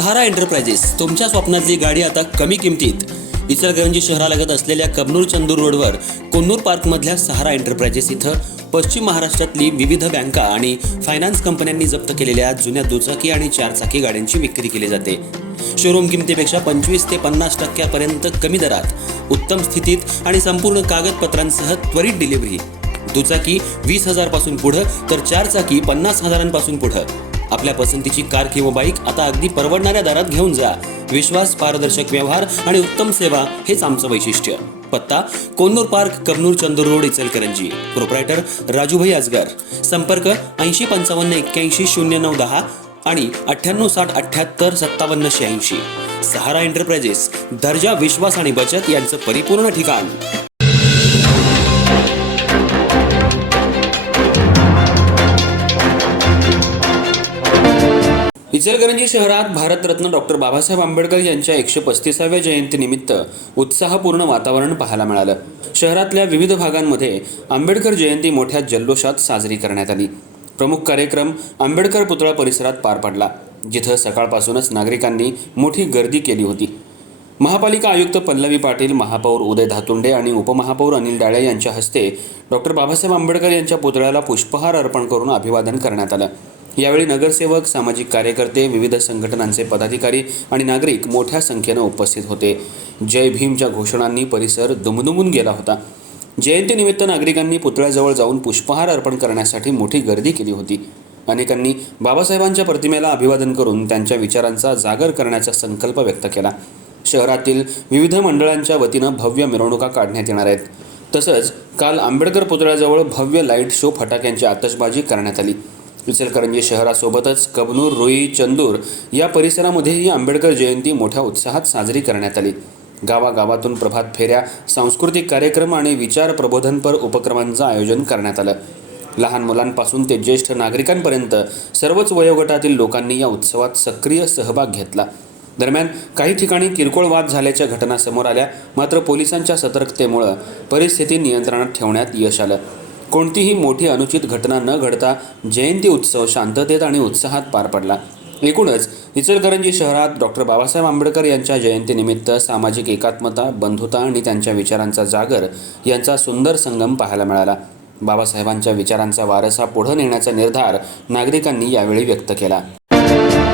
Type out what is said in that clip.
सहारा enterprises तुमच्या स्वप्नातली गाडी आता कमी किमतीत. इचलकरंजी शहरालगत असलेल्या कबनूर चंदूर रोडवर कोन्नूर पार्कमधल्या सहारा एंटरप्राइजेस इथं पश्चिम महाराष्ट्रातली विविध बँका आणि फायनान्स कंपन्यांनी जप्त केलेल्या जुन्या दुचाकी आणि चारचाकी गाड्यांची विक्री केली जाते. शोरूम किमतीपेक्षा 25 ते 50% कमी दरात, उत्तम स्थितीत आणि संपूर्ण कागदपत्रांसह त्वरित डिलिव्हरी. दुचाकी 20,000 पासून पुढे तर चारचाकी 50,000 पासून पुढे. आपल्या पसंतीची कार किंवा बाईक आता अगदी परवडणाऱ्या दरात घेऊन जा. विश्वास, पारदर्शक व्यवहार आणि उत्तम सेवा हेच आमचं वैशिष्ट्य. पत्ता Konnur park, Kabnur Chandur road, Ichalkaranji. Proprietor Rajubhai Ajgar. संपर्क 8055810910 आणि 9860785786. सहारा एंटरप्राइजेस, दर्जा, विश्वास आणि बचत यांचं परिपूर्ण ठिकाण. इचलकरंजी शहरात भारतरत्न डॉक्टर बाबासाहेब आंबेडकर यांच्या 135व्या जयंतीनिमित्त उत्साहपूर्ण वातावरण पाहायला मिळालं. शहरातल्या विविध भागांमध्ये आंबेडकर जयंती मोठ्या जल्लोषात साजरी करण्यात आली. प्रमुख कार्यक्रम आंबेडकर पुतळा परिसरात पार पडला, जिथं सकाळपासूनच नागरिकांनी मोठी गर्दी केली होती. महापालिका आयुक्त पल्लवी पाटील, महापौर उदय धातुंडे आणि उपमहापौर अनिल डाळे यांच्या हस्ते डॉक्टर बाबासाहेब आंबेडकर यांच्या पुतळ्याला पुष्पहार अर्पण करून अभिवादन करण्यात आलं. यावेळी नगरसेवक, सामाजिक कार्यकर्ते, विविध संघटनांचे पदाधिकारी आणि नागरिक मोठ्या संख्येनं उपस्थित होते. जय भीमच्या घोषणांनी परिसर दुमदुमून गेला होता. जयंतीनिमित्त नागरिकांनी पुतळ्याजवळ जाऊन पुष्पहार अर्पण करण्यासाठी मोठी गर्दी केली होती. अनेकांनी बाबासाहेबांच्या प्रतिमेला अभिवादन करून त्यांच्या विचारांचा जागर करण्याचा संकल्प व्यक्त केला. शहरातील विविध मंडळांच्या वतीनं भव्य मिरवणुका काढण्यात येणार आहेत. तसंच काल आंबेडकर पुतळ्याजवळ भव्य लाईट शो, फटाक्यांची आतषबाजी करण्यात आली. इचलकरंजी शहरासोबतच कबनूर, रुई, चंदूर या परिसरामध्येही आंबेडकर जयंती मोठ्या उत्साहात साजरी करण्यात आली. गावागावातून प्रभात फेऱ्या, सांस्कृतिक कार्यक्रम आणि विचार प्रबोधनपर उपक्रमांचं आयोजन करण्यात आलं. लहान मुलांपासून ते ज्येष्ठ नागरिकांपर्यंत सर्वच वयोगटातील लोकांनी या उत्सवात सक्रिय सहभाग घेतला. दरम्यान काही ठिकाणी किरकोळ वाद झाल्याच्या घटना समोर आल्या, मात्र पोलिसांच्या सतर्कतेमुळे परिस्थिती नियंत्रणात ठेवण्यात यश आलं. कोणतीही मोठी अनुचित घटना न घडता जयंती उत्सव शांततेत आणि उत्साहात पार पडला. एकूणच इचलकरंजी शहरात डॉक्टर बाबासाहेब आंबेडकर यांच्या जयंतीनिमित्त सामाजिक एकात्मता, बंधुता आणि त्यांच्या विचारांचा जागर यांचा सुंदर संगम पाहायला मिळाला. बाबासाहेबांच्या विचारांचा वारसा पुढे नेण्याचा निर्धार नागरिकांनी यावेळी व्यक्त केला.